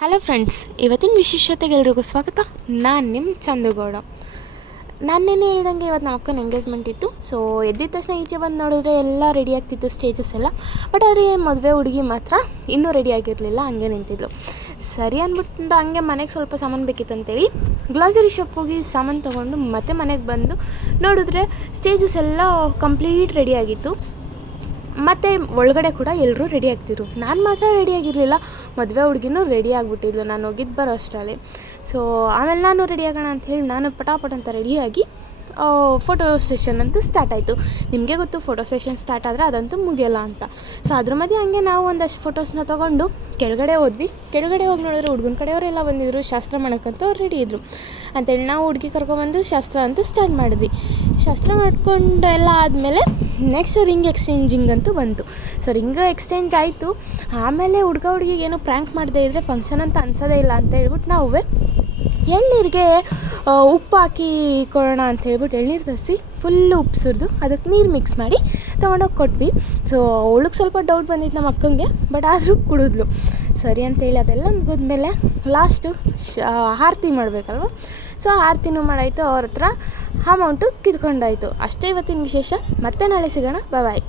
Hello friends, ಇವತ್ತಿನ ವಿಶೇಷತೆಗೆ ಎಲ್ರಿಗೂ ಸ್ವಾಗತ. ನಾನು ನಿಮ್ಮ ಚಂದುಗೌಡ. ನಾನೇನು ಹೇಳ್ದಂಗೆ ಇವತ್ತು ನಮ್ಮ ಅಕ್ಕನ ಎಂಗೇಜ್ಮೆಂಟ್ ಇತ್ತು. ಸೊ ಎದ್ದಿದ ತಕ್ಷಣ ಈಚೆ ಬಂದು ನೋಡಿದ್ರೆ ಎಲ್ಲ ರೆಡಿ ಆಗ್ತಿತ್ತು, ಸ್ಟೇಜಸ್ ಎಲ್ಲ. ಬಟ್ ಆದರೆ ಮದುವೆ ಹುಡುಗಿ ಮಾತ್ರ ಇನ್ನೂ ರೆಡಿ ಆಗಿರಲಿಲ್ಲ, ಹಂಗೆ ನಿಂತಿದ್ಲು. ಸರಿ ಅಂದ್ಬಿಟ್ಟು ಹಂಗೆ ಮನೆಗೆ ಸ್ವಲ್ಪ ಸಾಮಾನು ಬೇಕಿತ್ತಂತೇಳಿ ಗ್ಲಾಸರಿ ಶಾಪ್ಗೆ ಹೋಗಿ ಸಾಮಾನು ತೊಗೊಂಡು ಮತ್ತೆ ಮನೆಗೆ ಬಂದು ನೋಡಿದ್ರೆ ಸ್ಟೇಜಸ್ ಎಲ್ಲ ಕಂಪ್ಲೀಟ್ ರೆಡಿ ಆಗಿತ್ತು. ಮತ್ತು ಒಳಗಡೆ ಕೂಡ ಎಲ್ಲರೂ ರೆಡಿ ಆಗ್ತಿದ್ರು, ನಾನು ಮಾತ್ರ ರೆಡಿ ಆಗಿರಲಿಲ್ಲ. ಮದುವೆ ಹುಡುಗಿನೂ ರೆಡಿ ಆಗಿಬಿಟ್ಟಿದ್ಲು ನಾನು ಹೋಗಿದ್ದು ಬರೋ ಅಷ್ಟರಲ್ಲಿ. ಸೊ ಆಮೇಲೆ ನಾನು ರೆಡಿ ಆಗೋಣ ಅಂಥೇಳಿ ನಾನು ಪಟಾಪಟ್ ಅಂತ ರೆಡಿಯಾಗಿ ಫೋಟೋ ಸೆಷನ್ ಅಂತೂ ಸ್ಟಾರ್ಟ್ ಆಯಿತು. ನಿಮಗೆ ಗೊತ್ತು, ಫೋಟೋ ಸೆಷನ್ ಸ್ಟಾರ್ಟ್ ಆದರೆ ಅದಂತೂ ಮುಗಿಯೋಲ್ಲ ಅಂತ. ಸೊ ಅದ್ರ ಮಧ್ಯೆ ಹಂಗೆ ನಾವು ಒಂದಷ್ಟು ಫೋಟೋಸ್ನ ತೊಗೊಂಡು ಕೆಳಗಡೆ ಹೋದ್ವಿ. ಕೆಳಗಡೆ ಹೋಗಿ ನೋಡಿದ್ರೆ ಹುಡುಗನ ಕಡೆಯವರೆಲ್ಲ ಬಂದಿದ್ದರು, ಶಾಸ್ತ್ರ ಮಾಡೋಕ್ಕಂತ ಅವ್ರು ರೆಡಿ ಇದ್ದರು ಅಂತೇಳಿ ನಾವು ಹುಡುಗಿ ಕರ್ಕೊಬಂದು ಶಾಸ್ತ್ರ ಅಂತೂ ಸ್ಟಾರ್ಟ್ ಮಾಡಿದ್ವಿ. ಶಾಸ್ತ್ರ ಮಾಡ್ಕೊಂಡು ಎಲ್ಲ ಆದಮೇಲೆ ನೆಕ್ಸ್ಟ್ ರಿಂಗ್ ಎಕ್ಸ್ಚೇಂಜಿಂಗ್ ಅಂತೂ ಬಂತು. ಸೊ ರಿಂಗ್ ಎಕ್ಸ್ಚೇಂಜ್ ಆಯಿತು. ಆಮೇಲೆ ಹುಡುಗ ಹುಡುಗಿಗೆ ಏನೋ ಪ್ರ್ಯಾಂಕ್ ಮಾಡದೇ ಇದ್ದರೆ ಫಂಕ್ಷನ್ ಅಂತ ಅನ್ಸೋದೇ ಇಲ್ಲ ಅಂತ ಹೇಳ್ಬಿಟ್ಟು ನಾವು ಎಳ್ನೀರಿಗೆ ಉಪ್ಪು ಹಾಕಿ ಕೊಡೋಣ ಅಂತ ಹೇಳ್ಬಿಟ್ಟು ಎಳ್ನೀರು ತರಿಸಿ ಫುಲ್ಲು ಉಪ್ಪು ಸುರಿದು ಅದಕ್ಕೆ ನೀರು ಮಿಕ್ಸ್ ಮಾಡಿ ತೊಗೊಂಡೋಗಿ ಕೊಟ್ವಿ. ಸೊ ಅವಳಿಗೆ ಸ್ವಲ್ಪ ಡೌಟ್ ಬಂದಿತ್ತು ನಮ್ಮ ಅಕ್ಕಂಗೆ, ಬಟ್ ಆದರೂ ಕುಡಿದ್ಲು. ಸರಿ ಅಂತೇಳಿ ಅದೆಲ್ಲ ಮುಗಿದ್ಮೇಲೆ ಲಾಸ್ಟು ಆರತಿ ಮಾಡಬೇಕಲ್ವ. ಸೊ ಆರತಿನೂ ಮಾಡಾಯಿತು, ಅವ್ರ ಹತ್ರ ಅಮೌಂಟು ಕಿತ್ಕೊಂಡಾಯಿತು. ಅಷ್ಟೇ ಇವತ್ತಿನ ವಿಶೇಷ. ಮತ್ತೆ ನಾಳೆ ಸಿಗೋಣ. ಬಾಯ್.